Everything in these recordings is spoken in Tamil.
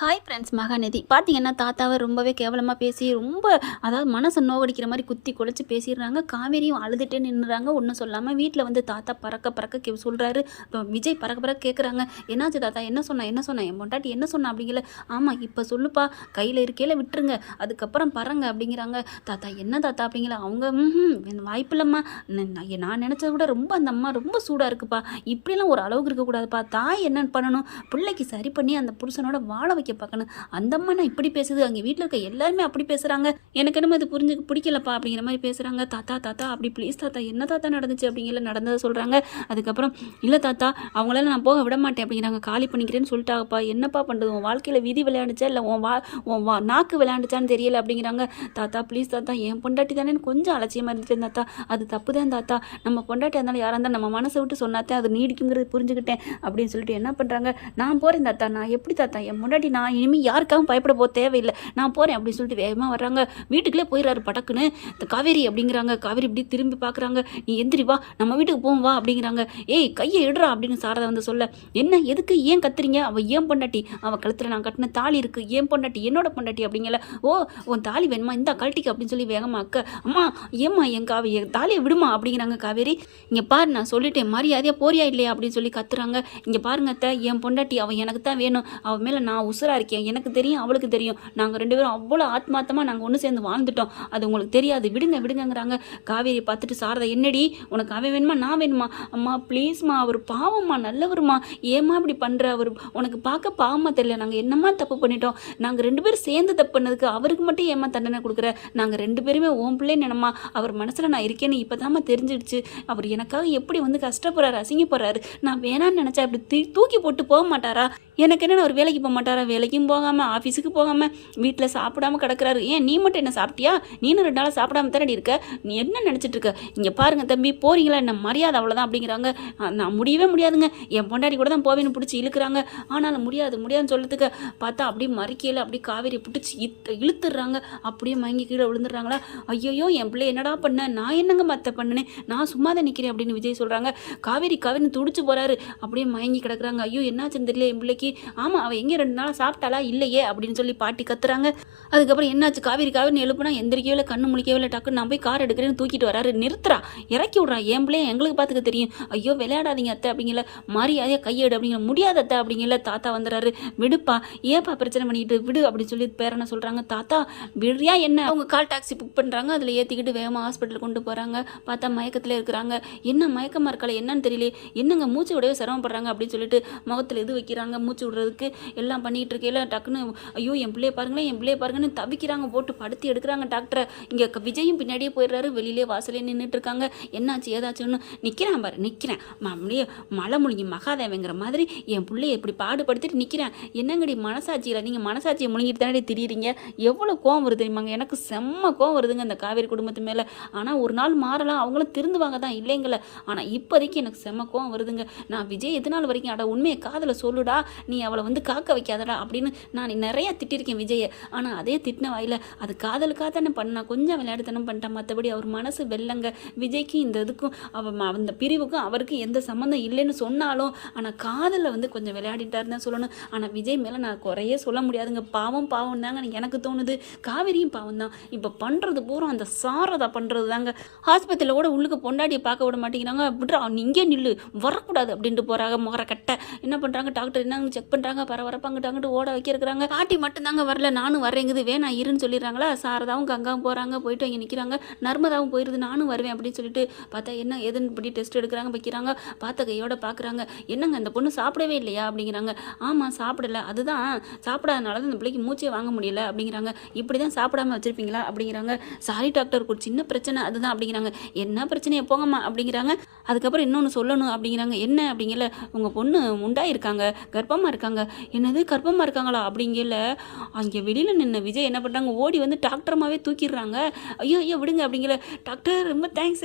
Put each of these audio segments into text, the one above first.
ஹாய் ஃப்ரெண்ட்ஸ் மகாநதி பார்த்தீங்கன்னா தாத்தாவை ரொம்பவே கேவலமாக பேசி ரொம்ப அதாவது மனசை நோகடிக்கிற மாதிரி குத்தி குலைச்சி பேசிடுறாங்க. காவேரியும் அழுதுகிட்டே நின்றுறாங்க. ஒன்றும் சொல்லாமல் வீட்டில் வந்து தாத்தா பறக்க பறக்க சொல்கிறாரு. இப்போ விஜய் பறக்க பறக்க கேட்குறாங்க, என்னாச்சு தாத்தா, என்ன சொன்னா என் பொண்டாட்டி என்ன சொன்னா அப்படிங்கல. ஆமாம் இப்போ சொல்லுப்பா, கையில் இருக்கையில் விட்டுருங்க, அதுக்கப்புறம் பறங்க அப்படிங்கிறாங்க. தாத்தா என்ன தாத்தா அப்படிங்கல. அவங்க வாய்ப்பு இல்லைம்மா, நான் நினச்சத விட ரொம்ப அந்த அம்மா ரொம்ப சூடாக இருக்குப்பா, இப்படிலாம் ஒரு அளவுக்கு இருக்கக்கூடாதுப்பா, தாய் என்ன பண்ணணும், பிள்ளைக்கு சரி பண்ணி அந்த புருஷனோட வாழ வைக்க பார்க்கணும். அந்த அம்மா நான் இப்படி பேசுது, அங்கே வீட்டில் இருக்க எல்லாருமே அப்படி பேசுகிறாங்க, எனக்கு என்னமோ அது பிடிக்கலப்பா அப்படிங்கிற மாதிரி பேசுகிறாங்க. தாத்தா தாத்தா அப்படி ப்ளீஸ் தாத்தா, என்ன தாத்தா நடந்துச்சு அப்படிங்கிற நடந்ததை சொல்கிறாங்க. அதுக்கப்புறம் இல்லை தாத்தா, அவங்களால நான் போக விட மாட்டேன் அப்படிங்கிறாங்க. காலி பண்ணிக்கிறேன்னு சொல்லிட்டாங்கப்பா, என்னப்பா பண்ணுறது, உன் வாழ்க்கையில் விதி விளையாண்டுச்சா இல்லை உன் நாக்கு விளையாண்டுச்சான்னு தெரியல அப்படிங்கிறாங்க. தாத்தா ப்ளீஸ் தாத்தா, என் பொண்டாட்டி தானே கொஞ்சம் அலட்சியமாக இருந்துட்டேன் தாத்தா, அது தப்பு தான் தாத்தா, நம்ம பொண்டாட்டி இருந்தாலும் யாராக இருந்தாலும் நம்ம மனசை விட்டு சொன்னாத்தே அது நீடிக்குங்கிறது புரிஞ்சுக்கிட்டேன் அப்படின்னு சொல்லிட்டு என்ன பண்ணுறாங்க. நான் போகிறேன் தாத்தா, நான் எப்படி தாத்தா, என் முன்னாடி நான் இனிமேல் யாருக்காகவும் பயப்பட போக தேவையில்லை, நான் போகிறேன் அப்படின்னு சொல்லிட்டு வேகமாக வர்றாங்க. வீட்டுக்குள்ளே போயிடுறாரு படக்குன்னு. காவேரி அப்படிங்கிறாங்க. காவேரி இப்படி திரும்பி பார்க்குறாங்க. நீ எந்திரி வா, நம்ம வீட்டுக்கு போவோம் வா அப்படிங்கிறாங்க. ஏய் கையை இடுறா அப்படின்னு சாரதா வந்து சொல்ல, என்ன எதுக்கு ஏன் கத்துறீங்க, அவள் ஏன் பொண்டாட்டி, அவள் கழுத்தில் நான் கட்டின தாலி இருக்குது, ஏன் பொண்டாட்டி என்னோட பொண்டாட்டி அப்படிங்கல. ஓ உன் தாலி வேணுமா, இந்த கழட்டிக்கு அப்படின்னு சொல்லி வேகமாக அக்க, அம்மா ஏம்மா என் என் தாலியை விடுமா அப்படிங்கிறாங்க. காவேரி இங்கே பாரு, நான் சொல்லிட்டேன், மரியாதையாக போறியா இல்லையா அப்படின்னு சொல்லி கத்துறாங்க. இங்கே பாருங்க அத்தை, என் பொண்டாட்டி அவள் எனக்கு தான் வேணும், அவள் மேலே நான் உசுராக இருக்கேன், எனக்கு தெரியும் அவளுக்கு தெரியும், நாங்கள் ரெண்டு பேரும் அவ்வளோ ஆத்மார்த்தமாக நாங்கள் ஒன்று சேர்ந்து வாழ்ந்துட்டோம், அது உங்களுக்கு தெரியாது, விடுங்க விடுங்கிறாங்க. காவேரி பார்த்துட்டு சாரதா, என்னடி உனக்கு அவன் வேணுமா நான் வேணுமா, அம்மா ப்ளீஸ்மா, அவர் பாவம்மா நல்லவருமா, ஏமா இப்படி பண்ணுற, அவர் உனக்கு பார்க்க பாவமாக தெரியல, நாங்கள் என்னம்மா தப்பு பண்ணிட்டோம், நாங்கள் ரெண்டு பேரும் சேர்ந்து தப்பு பண்ணதுக்கு அவருக்கு மட்டும் ஏமா தண்டனை கொடுக்குற, நாங்கள் ரெண்டு பேருமே ஓன் பிள்ளைன்னு என்னம்மா, அவர் மனசில் நான் இருக்கேன்னு இப்போ தாம்மா தெரிஞ்சிடுச்சு, அவர் எனக்காக எப்படி வந்து கஷ்டப்படுறாரு அசிங்கப்படுறாரு, நான் வேணான்னு நினச்சா இப்படி தூக்கி போட்டு போக மாட்டாரா, எனக்கு என்ன அவர் வேலைக்கு போக மாட்டாரா, வேலைக்கும் போகாமல் ஆஃபீஸுக்கு போகாமல் வீட்டில் சாப்பிடாம கிடக்கிறாரு, ஏன் நீ மட்டும் என்ன சாப்பிட்டியா, நீனும் 2 நாளாக சாப்பிடாம தானே இருக்க, நீ என்ன நினச்சிட்டு இருக்க, இங்கே பாருங்க தம்பி போறீங்களா, என்ன மரியாதை அவ்வளோதான் அப்படிங்கிறாங்க. நான் முடியவே முடியாதுங்க, என் பொண்டாட்டி கூட தான் போவேன்னு பிடிச்சி இழுக்கிறாங்க, ஆனாலும் முடியாதுன்னு சொல்கிறதுக்கு பார்த்தா அப்படியே மறிக்கையில் அப்படியே காவேரி பிடிச்சி இழுத்துடுறாங்க, அப்படியே மயங்கி கீழே விழுந்துடுறாங்களா. ஐயோ என் பிள்ளை என்னடா பண்ண, நான் என்னங்க மற்ற பண்ணினேன், நான் சும்மா தான் நிற்கிறேன் அப்படின்னு விஜய் சொல்கிறாங்க. காவேரி துடிச்சு போகிறாரு, அப்படியே மயங்கி கிடக்குறாங்க. ஐயோ என்னாச்சுன்னு தெரியல என் பிள்ளைக்கு, ஆமாம் அவள் எங்கே 2 நாளாக சாப்பிட்டாலா இல்லையே அப்படின்னு சொல்லி பாட்டி கத்துறாங்க. அதுக்கப்புறம் என்னாச்சு, காவேரி எழுப்புனா எந்திரிக்கவே இல்லை, கண்ணு முழிக்கவே இல்லை, டக்குன்னு நான் போய் கார் எடுக்கிறேன்னு தூக்கிட்டு வராரு. நிறுத்துறா, இறக்கி விட்றா, என் பிள்ளைய எங்களுக்கு பார்த்துக்க தெரியும், ஐயோ விளையாடாதீங்க அத்தை அப்படிங்கல, மரியாதையா கையெடு அப்படிங்கிற, முடியாத அத்தை அப்படிங்கல. தாத்தா வந்துடுறாரு, விடுப்பா ஏப்பா பிரச்சனை பண்ணிட்டு விடு அப்படின்னு சொல்லி பேரனை சொல்கிறாங்க. தாத்தா விடுறியா என்ன, அவங்க கால் டாக்ஸி புக் பண்ணுறாங்க, அதில் ஏற்றிக்கிட்டு வேகமாக ஹாஸ்பிட்டல் கொண்டு போகிறாங்க. பார்த்தா மயக்கத்தில் இருக்கிறாங்க. என்ன மயக்கமாக இருக்கல என்னன்னு தெரியல, என்னங்க மூச்சு விடவே சிரமப்படுறாங்க அப்படின்னு சொல்லிட்டு முகத்தில் இது வைக்கிறாங்க, மூச்சு விடுறதுக்கு எல்லாம் பண்ணிகிட்டு இருக்கையில டக்குன்னு ஐயோ என் பிள்ளைய பாருங்களேன் என் பிள்ளைய பாருங்கன்னு தவிக்கிறாங்க, போட்டு படுத்தி எடுக்கிறாங்க டாக்டரை. இங்கே விஜயும் பின்னாடியே போயிடுறாரு, வெளியிலே வாசலே நின்றுட்டு இருக்காங்க. என்னாச்சு ஏதாச்சுன்னு நிற்கிறேன் பாரு, நிற்கிறேன் அப்படியே மலை முழுங்கி மகாதேவங்கிற மாதிரி என் பிள்ளைய இப்படி பாடுபடுத்திட்டு நிற்கிறேன், என்னங்கடி மனசாட்சியில் நீங்கள் மனசாட்சியை முழுங்கிட்டு தானே திரியிறீங்க, எவ்வளோ கோவம் வருது தெரியுமாங்க, எனக்கு செம்ம கோவம் வருதுங்க அந்த காவேரி குடும்பத்து மேலே. ஆனால் ஒரு நாள் மாறலாம், அவங்களும் திருந்துவாங்க தான் இல்லைங்கள, ஆனால் இப்போதைக்கு எனக்கு செம்ம கோவம் வருதுங்க. நான் விஜய் எது நாள் வரைக்கும் அட உண்மையை காதில் சொல்லுடா, நீ அவளை வந்து காக்க வைக்காதடா அப்படின்னு நான் நிறையா திட்டிருக்கேன் விஜயை, ஆனால் அதே திட்டின வாயில் அது காதலுக்காக தானே பண்ணா, கொஞ்சம் விளையாடுத்தனம் பண்ணிட்டான், மற்றபடி அவர் மனசு வெள்ளங்க. விஜய்க்கு இந்த இதுக்கும் அந்த பிரிவுக்கும் அவருக்கும் எந்த சம்மந்தம் இல்லைன்னு சொன்னாலும், ஆனால் காதலில் வந்து கொஞ்சம் விளையாடிட்டாருன்னு தான் சொல்லணும். ஆனால் விஜய் மேலே நான் குறையே சொல்ல முடியாதுங்க, பாவம் தாங்க எனக்கு தோணுது. காவேரியும் பாவம் தான், இப்போ பண்ணுறது பூரா அந்த சாரதா பண்ணுறது தாங்க. ஆஸ்பத்திரியில் கூட உள்ளுக்கு பொண்டாட்டியை பார்க்க விட மாட்டேங்கிறாங்க, விட்றா நீ இங்கே நில்லு வரக்கூடாது அப்படின்ட்டு போகிறாங்க. முகர கட்ட என்ன பண்ணுறாங்க, டாக்டர் என்னங்க செக் பண்ணுறாங்க, பரபரப்பாங்கிட்டாங்கிட்டு ஓட வைக்கிறாங்க. பாட்டி மட்டும்தாங்க வரல, நானும் வரேங்குது, வேணா இருன்னு சொல்லிடுறாங்களா. சாரதாவும் கங்காவும் போகிறாங்க, போயிட்டு இங்கே நிற்கிறாங்க. நர்மதாவும் போயிருது, நானும் வருவேன் அப்படின்னு சொல்லிட்டு பார்த்தா என்ன எதுன்னு இப்படி டெஸ்ட் எடுக்கிறாங்க, வைக்கிறாங்க. பார்த்த கையோட பார்க்குறாங்க, என்னங்க அந்த பொண்ணு சாப்பிடவே இல்லையா அப்படிங்கிறாங்க. ஆமாம் சாப்பிடல, அதுதான் சாப்பிடாதனால தான் இந்த பிள்ளைக்கு மூச்சே வாங்க முடியல அப்படிங்கிறாங்க. இப்படி தான் சாப்பிடாம வச்சுருப்பீங்களா அப்படிங்கிறாங்க. சாரி டாக்டர், ஒரு சின்ன பிரச்சனை அதுதான் அப்படிங்கிறாங்க. என்ன பிரச்சனையை போங்கம்மா அப்படிங்கிறாங்க. அதுக்கப்புறம் இன்னொன்று சொல்லணும் அப்படிங்கிறாங்க. என்ன அப்படிங்கல, உங்கள் பொண்ணு உண்டாயிருக்காங்க, கர்ப்பமாக இருக்காங்க. என்னது கர்ப்பமாக இருக்காங்களா அப்படிங்கல. அங்கே வெளியில் நின்ன விஜய் என்ன பண்ணுறாங்க, ஓடி வந்து டாக்டர்மாவே தூக்கிடுறாங்க. ஐயோ ஐயோ விடுங்க அப்படிங்கல. டாக்டர் ரொம்ப தேங்க்ஸ்,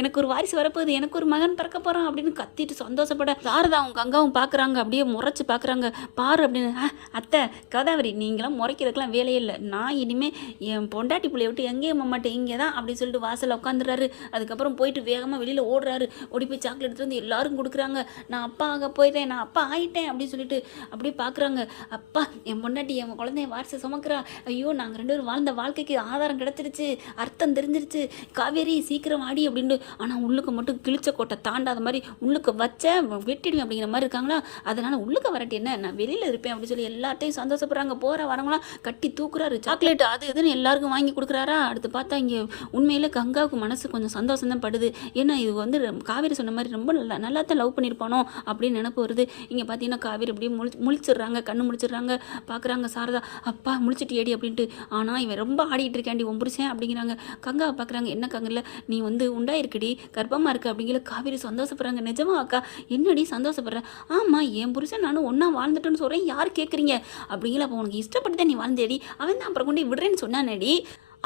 எனக்கு ஒரு வாரிசு வரப்போகுது, எனக்கு ஒரு மகன் பிறக்க போகிறான் அப்படின்னு கத்திட்டு சந்தோஷப்பட சாரதா அவங்க கங்காவும் பார்க்குறாங்க, அப்படியே முறைச்சி பார்க்குறாங்க. பாரு அப்படின்னு. அத்தை கோதாவரி நீங்களாம் முறைக்கிறதுக்கெலாம் வேலையே இல்லை, நான் இனிமேல் என் பொண்டாட்டி பிள்ளைய விட்டு எங்கேயும் போக மாட்டேன், இங்கே தான் அப்படின்னு சொல்லிட்டு வாசலில் உட்காந்துடுறாரு. அதுக்கப்புறம் போயிட்டு வேகமாக வெளியில் ஓடுறாரு, ஓடி போய் சாக்லேட் எடுத்துட்டு வந்து எல்லாரும் கொடுக்குறாங்க. நான் அப்பா ஆக போயிட்டேன், நான் அப்பா ஆகிட்டேன் அப்படின்னு சொல்லிட்டு அப்படியே பார்க்குறாங்க. அப்பா என் பொண்டாட்டி என் குழந்தைய வாரிசை சுமக்கிறா, ஐயோ நாங்கள் 2 பேரும் வாழ்ந்த வாழ்க்கைக்கு ஆதாரம் கிடச்சிருச்சு, அர்த்தம் தெரிஞ்சிருச்சு, காவேரி சீக்கிரம் ஆடி அப்படின்ட்டு. ஆனால் உள்ளுக்கு மட்டும் கிழிச்ச கோட்டை தாண்டாத மாதிரி உள்ளுக்கு வச்ச வெட்டிடுவேன் அப்படிங்கிற மாதிரி இருக்காங்களா. அதனால் உள்ளுக்கு வரட்டி என்ன, நான் வெளியில் இருப்பேன் அப்படின்னு சொல்லி எல்லாத்தையும் சந்தோஷப்படுறாங்க. போகிற வரவங்களாம் கட்டி தூக்குறாரு, சாக்லேட் அது இதுன்னு எல்லாருக்கும் வாங்கி கொடுக்குறாரா. அடுத்து பார்த்தா இங்கே உண்மையில் கங்காவுக்கு மனசு கொஞ்சம் சந்தோஷம் தான் படுது. ஏன்னா இது வந்து காவேரி சொன்ன மாதிரி ரொம்ப நல்லா தான் லவ் பண்ணியிருப்பானோ அப்படின்னு நினப்பு வருது. இங்கே பார்த்தீங்கன்னா காவேரி அப்படியே முழிச்சிடுறாங்க, கண்ணு முழிச்சிடுறாங்க. பார்க்குறாங்க சாரதா, அப்பா முழிச்சிட்டு ஏடி அப்படின்ட்டு. ஆனால் இவன் ரொம்ப ஆடிட்டு இருக்காண்டி உன் புருஷன் அப்படிங்கிறாங்க. கங்காவை பார்க்குறாங்க, என்ன கங்கல்ல நீ வந்து உண்டாயிருக்குடி, கர்ப்பமாக இருக்கு அப்படிங்கிற. காவேரி சந்தோஷப்படுறாங்க, நிஜமா அக்கா என்னடி சந்தோஷப்படுற? ஆமாம் என் புருஷன் நானும் ஒன்றா வாழ்ந்துட்டேன்னு சொல்கிறேன், யார் கேட்குறீங்க அப்படிங்கிற. அப்போ உனக்கு இஷ்டப்பட்டு தான் நீ வாழ்ந்தேடி, அவன் தான் அப்புறம் கொண்டு விடுறேன்னு சொன்னானேடி,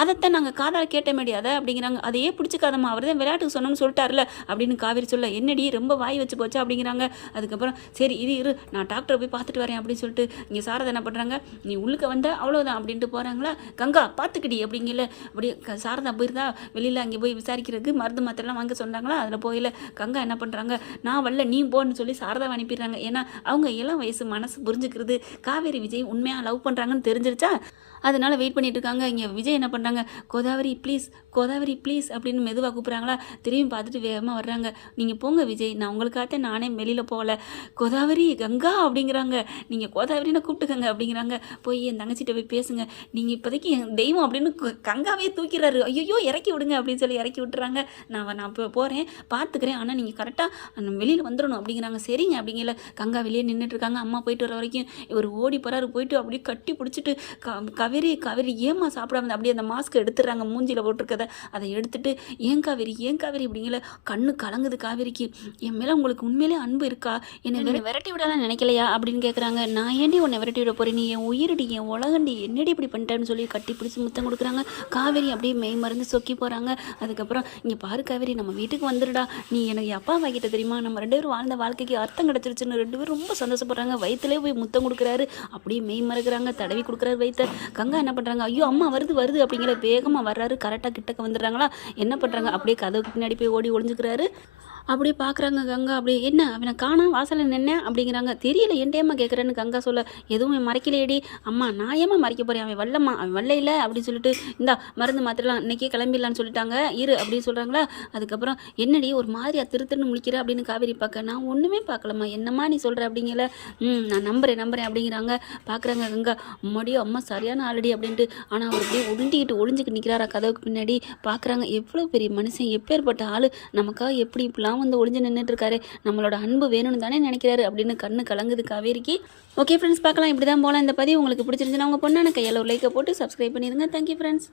அதைத்தான் நாங்கள் காதால் கேட்ட முடியாத அப்படிங்கிறாங்க. அதையே பிடிச்சிக்காதம்மா, அவர் தான் விளையாட்டுக்கு சொன்னோன்னு சொல்லிட்டார்ல அப்படின்னு காவேரி சொல்ல, என்னடி ரொம்ப வாய் வச்சு போச்சா அப்படிங்கிறாங்க. அதுக்கப்புறம் சரி இரு நான் டாக்டரை போய் பார்த்துட்டு வரேன் அப்படின்னு சொல்லிட்டு இங்கே சாரதா என்ன பண்ணுறாங்க, நீ உள்ளுக்க வந்த அவ்வளோதான் அப்படின்ட்டு போகிறாங்களா. கங்கா பார்த்துக்கிடி அப்படிங்கல. அப்படியே சாரதா போயிருந்தா வெளியில் அங்கே போய் விசாரிக்கிறதுக்கு மருந்து மாத்திரலாம் வாங்க சொன்னாங்களா. அதில் போயில கங்கா என்ன பண்ணுறாங்க, நான் வரல நீ போன்னு சொல்லி சாரதாவை அனுப்பிடுறாங்க. ஏன்னா அவங்க இளம் வயசு மனசு புரிஞ்சுக்கிறது, காவேரி விஜய் உண்மையாக லவ் பண்ணுறாங்கன்னு தெரிஞ்சிருச்சா. அதனால வெயிட் பண்ணிட்டு இருக்காங்க. இங்கே விஜய் என்ன பண்ணுறாங்க, கோதாவரி ப்ளீஸ் கோதாவரி ப்ளீஸ் அப்படின்னு மெதுவாக கூப்பிட்றாங்களா. திரும்பி பார்த்துட்டு வேகமாக வர்றாங்க. நீங்கள் போங்க விஜய், நான் உங்களுக்காக நானே வெளியில் போகல, கோதாவரி கங்கா அப்படிங்கிறாங்க. நீங்கள் கோதாவரின்னு கூப்பிட்டுக்கங்க அப்படிங்கிறாங்க. போய் என் தங்கச்சிட்ட போய் பேசுங்க, நீங்கள் இப்போதைக்கு என் தெய்வம் அப்படின்னு கங்காவே தூக்கிறாரு. ஐயோ இறக்கி விடுங்க அப்படின்னு சொல்லி இறக்கி விட்டுறாங்க. நான் இப்போ போகிறேன் பார்த்துக்கிறேன், ஆனால் நீங்கள் கரெக்டாக வெளியில் வந்துடணும் அப்படிங்கிறாங்க. சரிங்க அப்படிங்கல. கங்கா வெளியே நின்றுட்டுருக்காங்க. அம்மா போயிட்டு வர வரைக்கும் இவர் ஓடி போகிறாரு. போயிட்டு அப்படியே கட்டி பிடிச்சிட்டு காவேரி ஏமா சாப்பிடாம அப்படியே அந்த மாஸ்க் எடுத்துடுறாங்க, மூஞ்சியில் போட்டிருக்கதை அதை எடுத்துட்டு, ஏன் காவேரி அப்படிங்கல. கண்ணு கலங்குது காவேரிக்கு. என் மேலே உங்களுக்கு உண்மையிலே அன்பு இருக்கா, என்னை விரட்டி விடலாம் நினைக்கலையா அப்படின்னு கேட்குறாங்க. நான் ஏன்டி உன்னை விரட்டி விட போகிறேன், நீ என் உயிரடி என் உலகண்டி, என்னடி இப்படி பண்ணிட்டேன்னு சொல்லி கட்டி பிடிச்சி முத்தம் கொடுக்குறாங்க. காவேரி அப்படியே மெய் மருந்து சொக்கி போகிறாங்க. அதுக்கப்புறம் இங்கே பாரு காவேரி, நம்ம வீட்டுக்கு வந்துடுடா, நீ எனக்கு அப்பா வாங்கிட்ட தெரியுமா, நம்ம 2 பேரும் வாழ்ந்த வாழ்க்கைக்கு அர்த்தம் கிடச்சிருச்சுன்னு 2 பேரும் ரொம்ப சந்தோஷப்படுறாங்க. வயிற்றுலேயே போய் முத்தம் கொடுக்குறாரு. அப்படியே மெய் மறக்கிறாங்க, தடவி கொடுக்குறாரு வயிற்ற. கங்கா என்ன பண்ணுறாங்க, ஐயோ அம்மா வருது அப்படிங்கிற வேகமாக வர்றாரு. கரெக்டாக கிட்டக்க வந்துடுறாங்களா. என்ன பண்ணுறாங்க, அப்படியே கதவுக்கு பின்னாடி போய் ஓடி ஒளிஞ்சுக்கிறாரு. அப்படியே பார்க்குறாங்க கங்கா. அப்படியே என்ன அவனை காணோம் வாசலில் நின்னேன் அப்படிங்கிறாங்க. தெரியல ஏன்டேம்மா கேட்குறேன்னு கங்கா சொல்ல, எதுவும் மறைக்கலையேடி. அம்மா நான் ஏமா மறைக்க போகிறேன், அவன் வரலம்மா, அவன் வரல இல்லை அப்படின்னு சொல்லிட்டு, இந்தா மருந்து மாத்திரலாம் இன்றைக்கே கிளம்பிடலான்னு சொல்லிட்டாங்க, இரு அப்படின்னு சொல்கிறாங்களா. அதுக்கப்புறம் என்னடி ஒரு மாதிரி திருத்துன்னு முழிக்கிற அப்படின்னு காவேரி பார்க்க, நான் ஒன்றுமே பார்க்கலம்மா, என்னம்மா நீ சொல்கிற அப்படிங்கல. நான் நம்புறேன் அப்படிங்கிறாங்க. பார்க்குறாங்க கங்கா, அம்மாடியோ அம்மா சரியான ஆல்ரெடி அப்படின்ட்டு. ஆனால் அவர் அப்படியே ஒளிஞ்சிக்கிட்டு நிற்கிறாரா கதவுக்கு பின்னாடி. பார்க்குறாங்க எவ்வளோ பெரிய மனுஷன், எப்பேற்பட்ட ஆள், நமக்காக எப்படி இப்படிலாம் வந்து ஒளிஞ்சு நின்றுட்டு இருக்காரு, நம்மளோட அன்பு வேணும்னு தானே நினைக்கிறாரு அப்படின்னு கண்ணு கலங்குது காவேரிக்கு. ஓகே ஃப்ரெண்ட்ஸ், பார்க்கலாம் இப்படி தான் போகலாம். இந்த பதிவு உங்களுக்கு பிடிச்சிருந்துச்சுன்னா உங்கள் பொண்ணான கையால் ஒரு லைக்கை போட்டு சப்ஸ்கிரைப் பண்ணிடுங்க. Thank you friends.